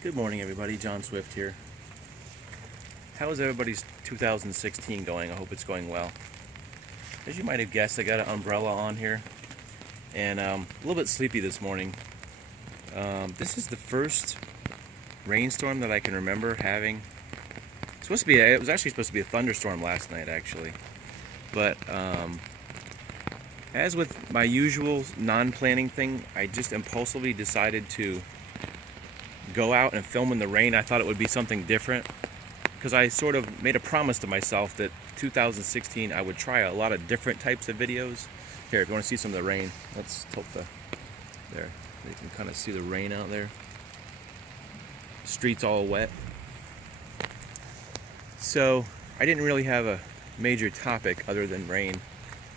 Good morning, everybody. John Swift here. How is everybody's 2016 going? I hope it's going well. As you might have guessed, I got an umbrella on here, and a little bit sleepy this morning. This is the first rainstorm that I can remember having. It was actually supposed to be a thunderstorm last night, actually. But as with my usual non-planning thing, I just impulsively decided to go out and film in the rain. I thought it would be something different because I sort of made a promise to myself that 2016 I would try a lot of different types of videos. Here, if you want to see some of the rain, let's tilt there. You can kind of see the rain out there. Streets all wet. So I didn't really have a major topic other than rain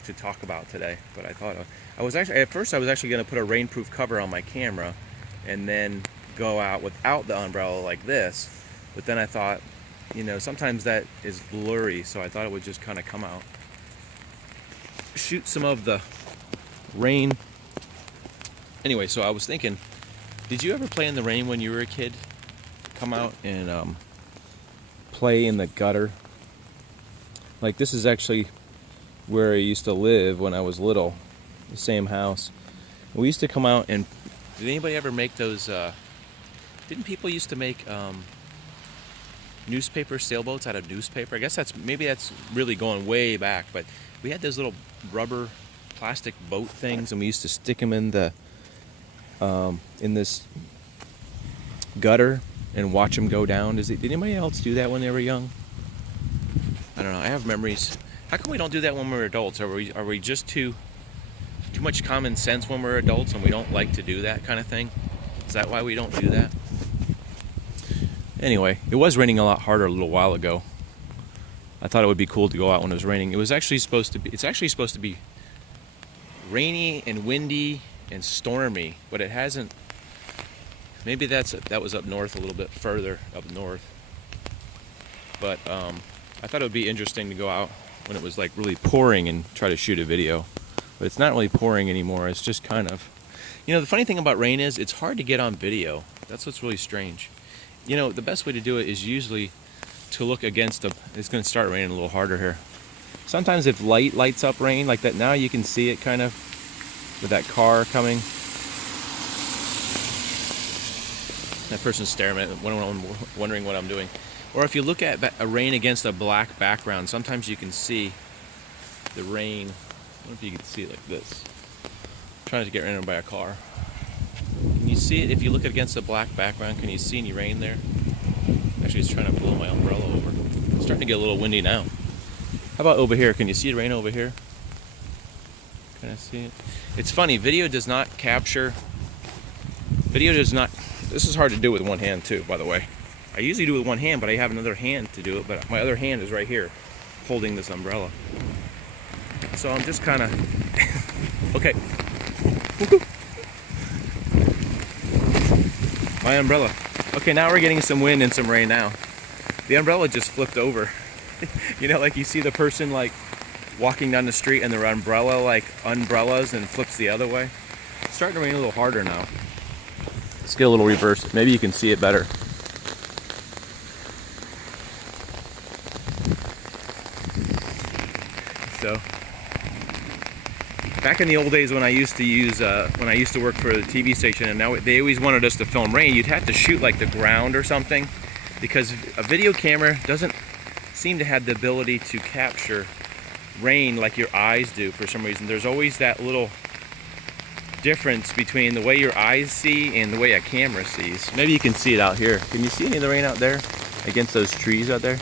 to talk about today, but I thought at first I was actually going to put a rainproof cover on my camera and then go out without the umbrella like this, but then I thought, sometimes that is blurry, so I thought it would just kind of come out, shoot some of the rain. Anyway, so I was thinking, did you ever play in the rain when you were a kid? Come out and play in the gutter? Like, this is actually where I used to live when I was little, the same house. We used to come out and, did anybody ever make those didn't people used to make newspaper sailboats out of newspaper? I guess that's really going way back, but we had those little rubber plastic boat things, and we used to stick them in the in this gutter and watch them go down. Did anybody else do that when they were young? I don't know. I have memories. How come we don't do that when we're adults? Are we just too much common sense when we're adults and we don't like to do that kind of thing? Is that why we don't do that? Anyway, it was raining a lot harder a little while ago. I thought it would be cool to go out when it was raining. It's actually supposed to be rainy and windy and stormy, but it hasn't. Maybe that was up north, a little bit further up north. But I thought it would be interesting to go out when it was like really pouring and try to shoot a video. But it's not really pouring anymore. It's just kind of, the funny thing about rain is it's hard to get on video. That's what's really strange. The best way to do it is usually to look against it's going to start raining a little harder here. Sometimes if light lights up rain like that, now you can see it kind of with that car coming. That person's staring at me, wondering what I'm doing. Or if you look at a rain against a black background, sometimes you can see the rain. I wonder if you can see it like this. I'm trying to get ran over by a car. Can you see it if you look against the black background? Can you see any rain there? Actually, it's trying to blow my umbrella over. It's starting to get a little windy now. How about over here? Can you see the rain over here? Can I see it? It's funny, video does not. This is hard to do with one hand too, by the way. I usually do it with one hand, but I have another hand to do it, but my other hand is right here holding this umbrella. So I'm just kind of okay. My umbrella. Okay, now we're getting some wind and some rain now. The umbrella just flipped over. Like you see the person like walking down the street and their umbrella like umbrellas and flips the other way. It's starting to rain a little harder now. Let's get a little reverse. Maybe you can see it better. So, back in the old days when I used to work for the TV station, and now they always wanted us to film rain, you'd have to shoot like the ground or something, because a video camera doesn't seem to have the ability to capture rain like your eyes do for some reason. There's always that little difference between the way your eyes see and the way a camera sees. Maybe you can see it out here. Can you see any of the rain out there against those trees out there?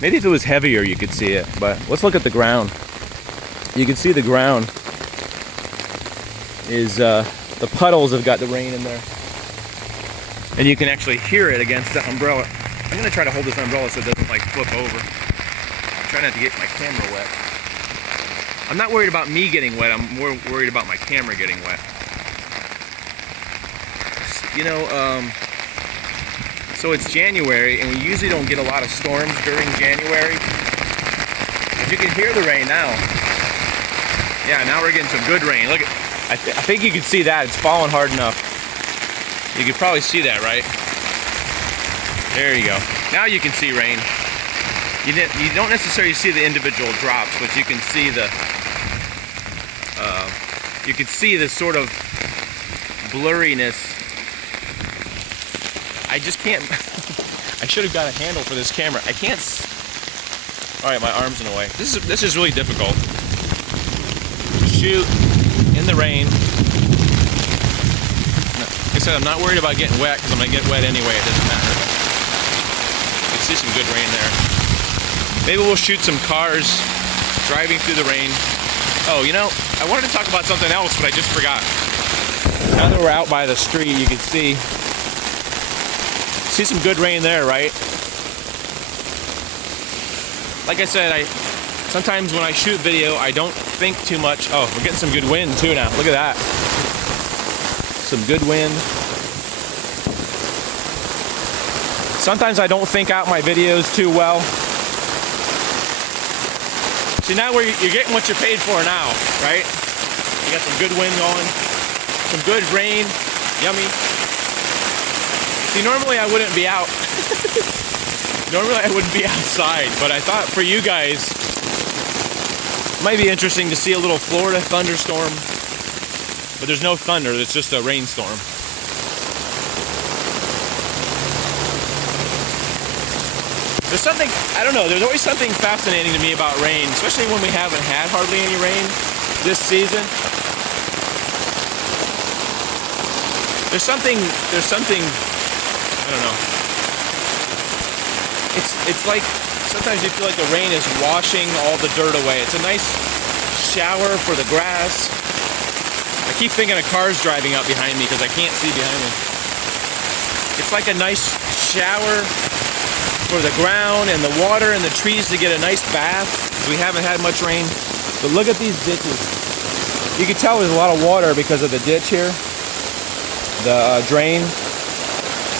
Maybe if it was heavier you could see it, but let's look at the ground. You can see the ground is the puddles have got the rain in there, and you can actually hear it against the umbrella. I'm gonna try to hold this umbrella so it doesn't like flip over. I'm trying not to get my camera wet. I'm not worried about me getting wet, I'm more worried about my camera getting wet. So it's January, and we usually don't get a lot of storms during January. But you can hear the rain now. Yeah, now we're getting some good rain. Look, I think you can see that. It's falling hard enough. You can probably see that, right? There you go. Now you can see rain. You don't necessarily see the individual drops, but you can see the sort of blurriness. I just can't. I should have got a handle for this camera. I can't. All right, my arm's in the way. This is really difficult. Shoot in the rain. Like I said, I'm not worried about getting wet because I'm gonna get wet anyway. It doesn't matter. You can see some good rain there. Maybe we'll shoot some cars driving through the rain. Oh, you know, I wanted to talk about something else, but I just forgot. Now that we're out by the street, you can see some good rain there, right? Like I said, sometimes when I shoot video, I don't think too much. Oh, we're getting some good wind too now. Look at that. Some good wind. Sometimes I don't think out my videos too well. See, now you're getting what you're paid for now, right? You got some good wind going, some good rain, yummy. See, normally I wouldn't be out. Normally I wouldn't be outside, but I thought for you guys, it might be interesting to see a little Florida thunderstorm. But there's no thunder, it's just a rainstorm. There's something, I don't know, there's always something fascinating to me about rain, especially when we haven't had hardly any rain this season. There's something, I don't know. It's like, sometimes you feel like the rain is washing all the dirt away. It's a nice shower for the grass. I keep thinking of cars driving up behind me because I can't see behind me. It's like a nice shower for the ground and the water and the trees to get a nice bath. We haven't had much rain. But look at these ditches. You can tell there's a lot of water because of the ditch here. The drain.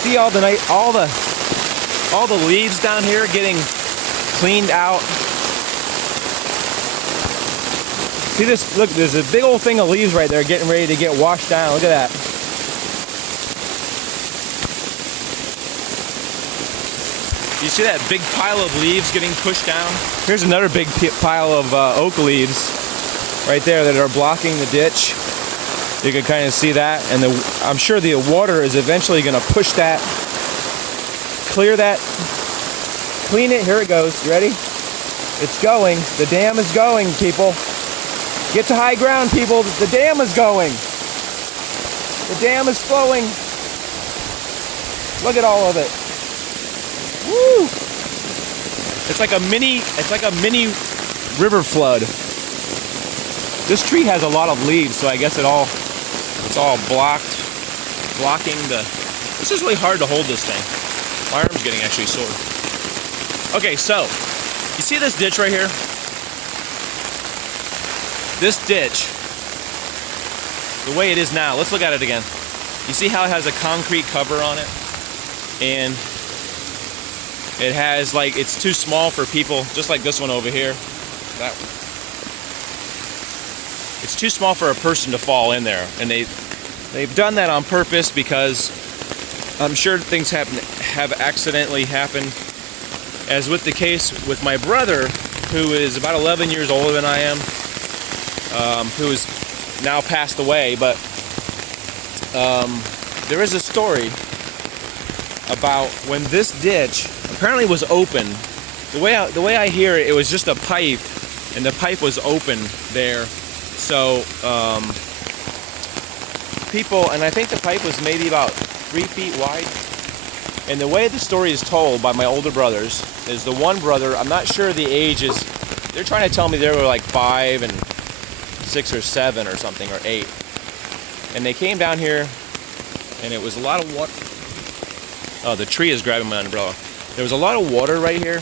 See all the leaves down here getting cleaned out. See this? Look, there's a big old thing of leaves right there getting ready to get washed down. Look at that. You see that big pile of leaves getting pushed down? Here's another big pile of oak leaves right there that are blocking the ditch. You can kind of see that, and I'm sure the water is eventually going to push that, clear that, clean it. Here it goes. You ready? It's going. The dam is going, people. Get to high ground, people. The dam is going. The dam is flowing. Look at all of it. Woo! It's like a mini river flood. This tree has a lot of leaves, so I guess it's all blocking the. This is really hard to hold this thing. My arm's getting actually sore. Okay, so you see this ditch right here? This ditch, the way it is now, let's look at it again. You see how it has a concrete cover on it? And it has, like, it's too small for people, just like this one over here. That one. It's too small for a person to fall in there. And they've done that on purpose because I'm sure things have accidentally happened. As with the case with my brother, who is about 11 years older than I am, who is now passed away, but there is a story about when this ditch apparently was open. The way I hear it, it was just a pipe, and the pipe was open there. So people, and I think the pipe was maybe about 3 feet wide. And the way the story is told by my older brothers is the one brother, I'm not sure the age is, they're trying to tell me they were like 5 and 6 or 7 or something, or 8. And they came down here, and it was a lot of water. Oh, the tree is grabbing my umbrella. There was a lot of water right here,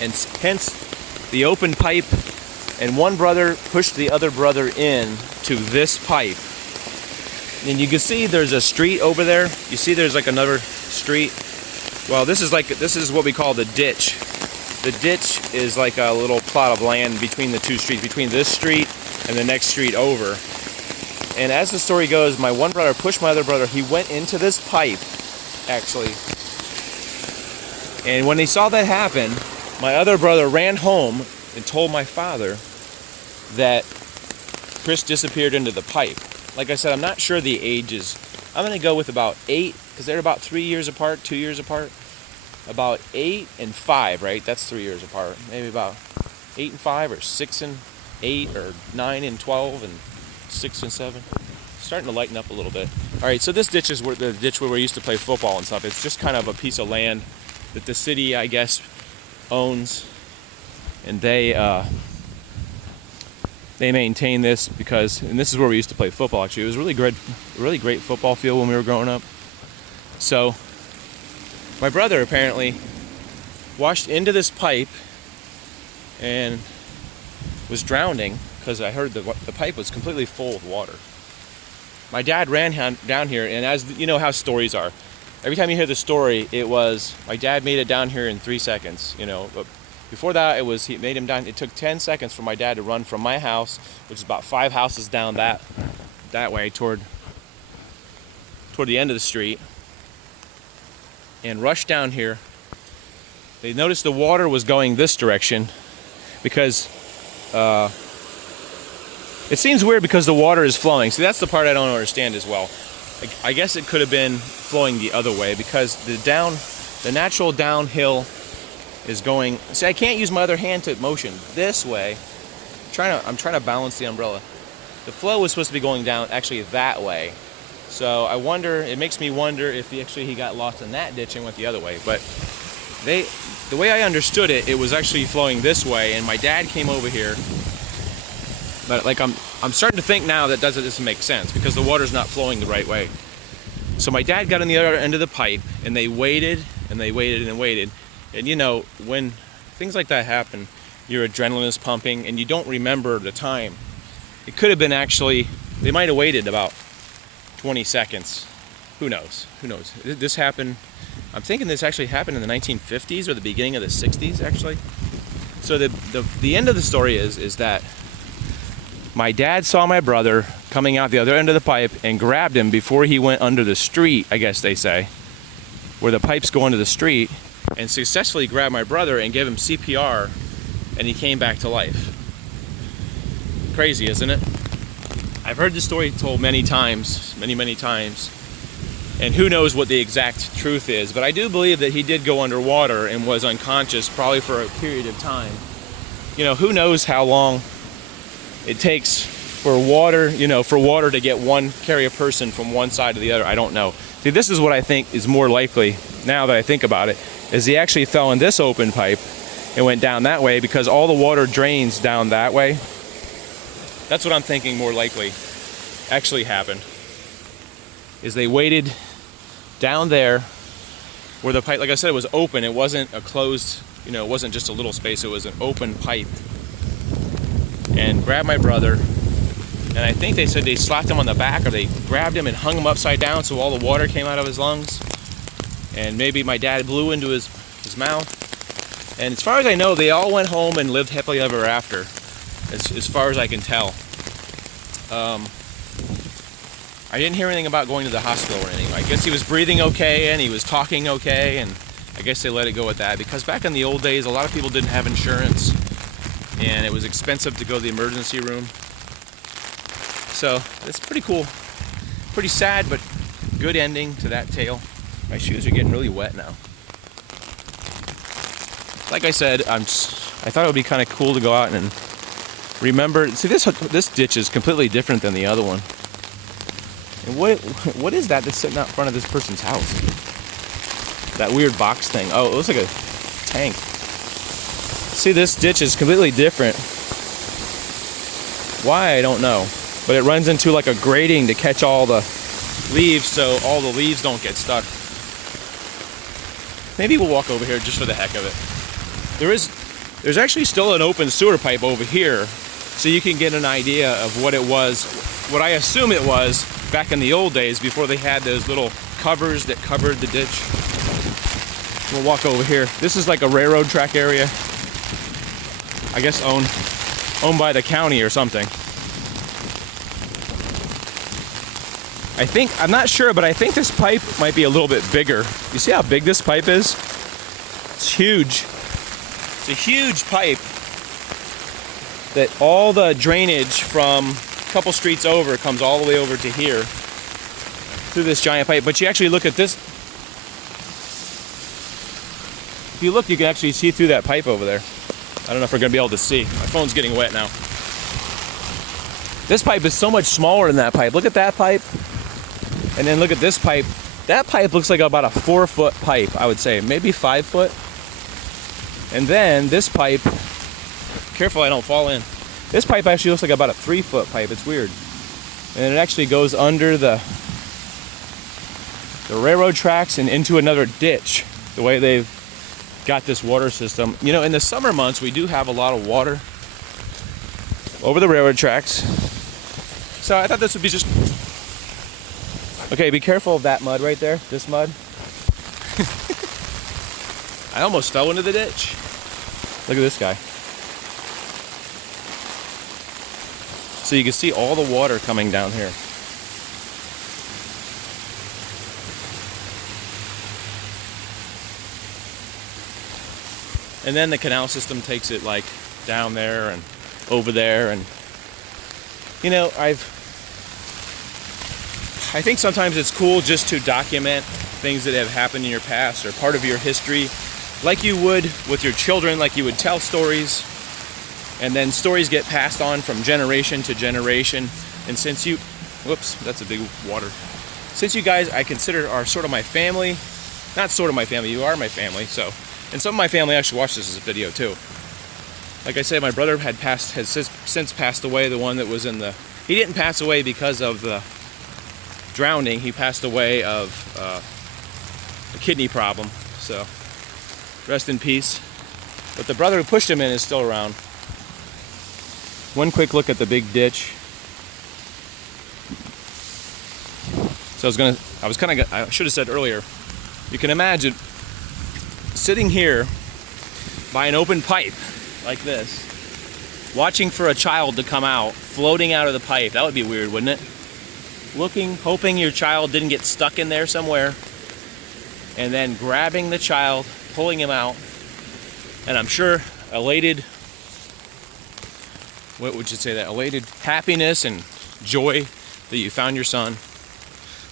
and hence the open pipe, and one brother pushed the other brother in to this pipe. And you can see there's a street over there. You see there's like another street. Well, this is what we call the ditch. The ditch is like a little plot of land between the two streets, between this street and the next street over. And as the story goes, my one brother pushed my other brother. He went into this pipe, actually. And when he saw that happen, my other brother ran home and told my father that Chris disappeared into the pipe. Like I said, I'm not sure the ages. I'm going to go with about 8, because they're about 3 years apart, 2 years apart. About 8 and 5, right? That's 3 years apart. Maybe about 8 and 5, or 6 and 8, or 9 and 12, and 6 and 7. Starting to lighten up a little bit. All right, so this ditch is where the ditch where we used to play football and stuff. It's just kind of a piece of land that the city, I guess, owns, and they maintain this because, and this is where we used to play football. Actually, it was really great football field when we were growing up. So my brother apparently washed into this pipe and was drowning because I heard the pipe was completely full with water. My dad ran down here, and as you know how stories are, every time you hear the story, it was my dad made it down here in 3 seconds. You know, but before that, he made him down. It took 10 seconds for my dad to run from my house, which is about 5 houses down that way toward the end of the street, and rush down here. They noticed the water was going this direction because it seems weird because the water is flowing. See, that's the part I don't understand as well. I guess it could have been flowing the other way because the natural downhill is going. See, I can't use my other hand to motion this way. I'm trying to balance the umbrella. The flow was supposed to be going down actually that way. So I wonder, it makes me wonder if he got lost in that ditch and went the other way. But the way I understood it, it was actually flowing this way, and my dad came over here. But like I'm starting to think now that doesn't make sense because the water's not flowing the right way. So my dad got on the other end of the pipe, and they waited and they waited and waited. And you know, when things like that happen, your adrenaline is pumping and you don't remember the time. It could have been actually, they might have waited about 20 seconds. Who knows? Who knows? This happened, I'm thinking this actually happened in the 1950s or the beginning of the 60s actually. So the end of the story is that my dad saw my brother coming out the other end of the pipe and grabbed him before he went under the street, I guess they say, where the pipes go into the street, and successfully grabbed my brother and gave him CPR, and he came back to life. Crazy, isn't it? I've heard this story told many times, many times, and who knows what the exact truth is, but I do believe that he did go underwater and was unconscious probably for a period of time. You know, who knows how long it takes for water, to carry a person from one side to the other. I don't know. See, this is what I think is more likely, now that I think about it, is he actually fell in this open pipe and went down that way because all the water drains down that way. That's what I'm thinking more likely actually happened, is they waited down there where the pipe, like I said, it was open. It wasn't a closed, it wasn't just a little space. It was an open pipe. And grabbed my brother, and I think they said they slapped him on the back, or they grabbed him and hung him upside down so all the water came out of his lungs. And maybe my dad blew into his mouth. And as far as I know, they all went home and lived happily ever after, as far as I can tell. I didn't hear anything about going to the hospital or anything. I guess he was breathing okay and he was talking okay, and I guess they let it go at that, because back in the old days, a lot of people didn't have insurance and it was expensive to go to the emergency room. So it's pretty cool, pretty sad, but good ending to that tale. My shoes are getting really wet now. Like I said, I thought it would be kind of cool to go out and remember. See, this ditch is completely different than the other one. And what is that that's sitting out front of this person's house? That weird box thing. Oh, it looks like a tank. See, this ditch is completely different. Why, I don't know. But it runs into like a grating to catch all the leaves so all the leaves don't get stuck. Maybe we'll walk over here just for the heck of it. There's actually still an open sewer pipe over here, so you can get an idea of what it was, what I assume it was back in the old days before they had those little covers that covered the ditch. We'll walk over here. This is like a railroad track area. I guess owned by the county or something. I'm not sure, but I think this pipe might be a little bit bigger. You see how big this pipe is? It's huge. It's a huge pipe that all the drainage from a couple streets over comes all the way over to here through this giant pipe. But you actually look at this. If you look, you can actually see through that pipe over there. I don't know if we're gonna be able to see. My phone's getting wet now. This pipe is so much smaller than that pipe. Look at that pipe. And then look at this pipe. That pipe looks like about a 4-foot pipe, I would say, maybe 5 foot. And then this pipe, careful I don't fall in. This pipe actually looks like about a 3-foot pipe. It's weird. And it actually goes under the railroad tracks and into another ditch, the way they've got this water system. You know, in the summer months, we do have a lot of water over the railroad tracks. So I thought this would be just... Okay, be careful of that mud right there, this mud. I almost fell into the ditch. Look at this guy. So you can see all the water coming down here. And then the canal system takes it like down there and over there, and you know, I think sometimes it's cool just to document things that have happened in your past or part of your history, like you would with your children, like you would tell stories, and then stories get passed on from generation to generation. And since you, whoops, that's a big water. Since you guys, I consider, are sort of my family, not sort of my family, you are my family, so. And some of my family actually watched this as a video too. Like I said, my brother has since passed away. The one that was in the, he didn't pass away because of the drowning. He passed away of a kidney problem. So rest in peace. But the brother who pushed him in is still around. One quick look at the big ditch. So I should have said earlier, you can imagine sitting here by an open pipe like this, watching for a child to come out, floating out of the pipe. That would be weird, wouldn't it? Looking, hoping your child didn't get stuck in there somewhere, and then grabbing the child, pulling him out, and I'm sure elated, what would you say that? Elated happiness and joy that you found your son.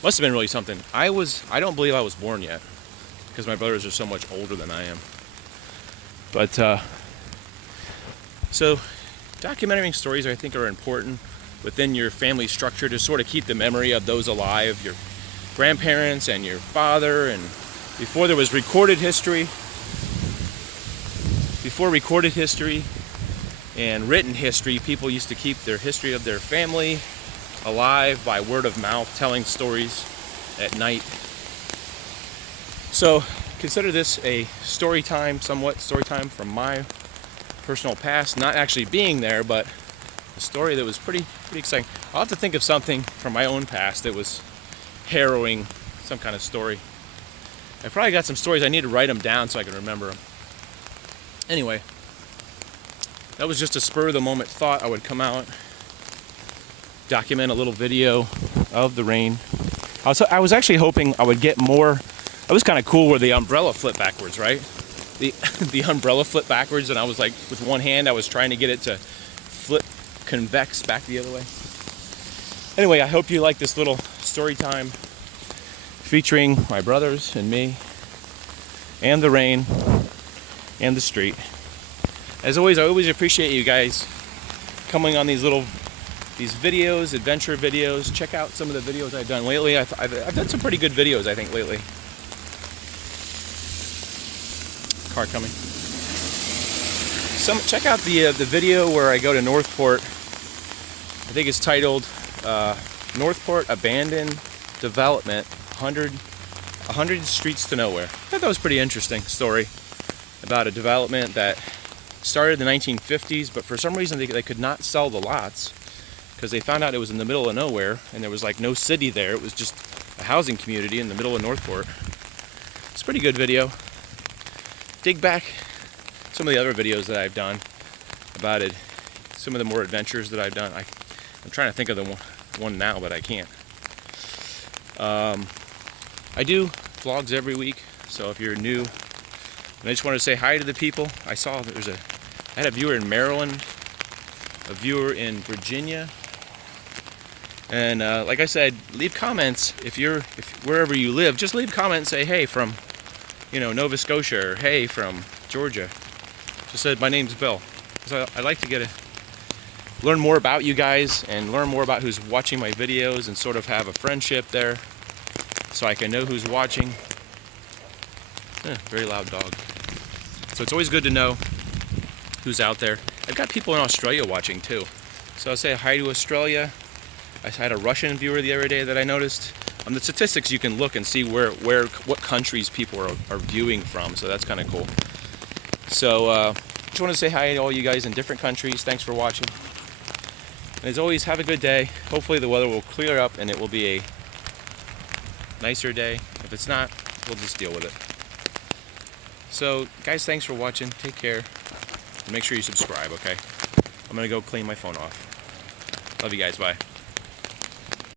Must have been really something. I don't believe I was born yet, because my brothers are so much older than I am. But, so documenting stories I think are important within your family structure to sort of keep the memory of those alive, your grandparents and your father. And before there was recorded history, and written history, people used to keep their history of their family alive by word of mouth, telling stories at night. So consider this a story time, somewhat story time from my personal past, not actually being there, but a story that was pretty exciting. I'll have to think of something from my own past that was harrowing, some kind of story. I probably got some stories. I need to write them down so I can remember them. Anyway, that was just a spur of the moment thought. I would come out, document a little video of the rain. I was actually hoping I would get more. It was kind of cool where the umbrella flipped backwards, right? The umbrella flipped backwards, and I was like, with one hand, I was trying to get it to flip convex back the other way. Anyway, I hope you like this little story time featuring my brothers and me and the rain and the street. As always, I always appreciate you guys coming on these videos, adventure videos. Check out some of the videos I've done lately. I've done some pretty good videos, I think, lately. Car coming. Check out the video where I go to Northport. I think it's titled Northport Abandoned Development, 100 Streets to Nowhere. I thought that was a pretty interesting story about a development that started in the 1950s, but for some reason they could not sell the lots because they found out it was in the middle of nowhere and there was like no city there. It was just a housing community in the middle of Northport. It's a pretty good video. Dig back some of the other videos that I've done about it, some of the more adventures that I've done. I'm trying to think of the one now, but I can't. I do vlogs every week, so if you're new, and I just want to say hi to the people. I saw I had a viewer in Maryland, a viewer in Virginia, and like I said, leave comments if wherever you live. Just leave comments, say hey from, Nova Scotia, or hey from Georgia. Just said my name's Bill. So I'd like to learn more about you guys and learn more about who's watching my videos and sort of have a friendship there, so I can know who's watching. Very loud dog. So it's always good to know who's out there. I've got people in Australia watching too. So I'll say hi to Australia. I had a Russian viewer the other day that I noticed. On the statistics you can look and see what countries people are viewing from, so that's kind of cool. So just want to say hi to all you guys in different countries. Thanks for watching. And as always, have a good day. Hopefully the weather will clear up and it will be a nicer day. If it's not, we'll just deal with it. So guys, thanks for watching. Take care. And make sure you subscribe, okay? I'm gonna go clean my phone off. Love you guys. Bye.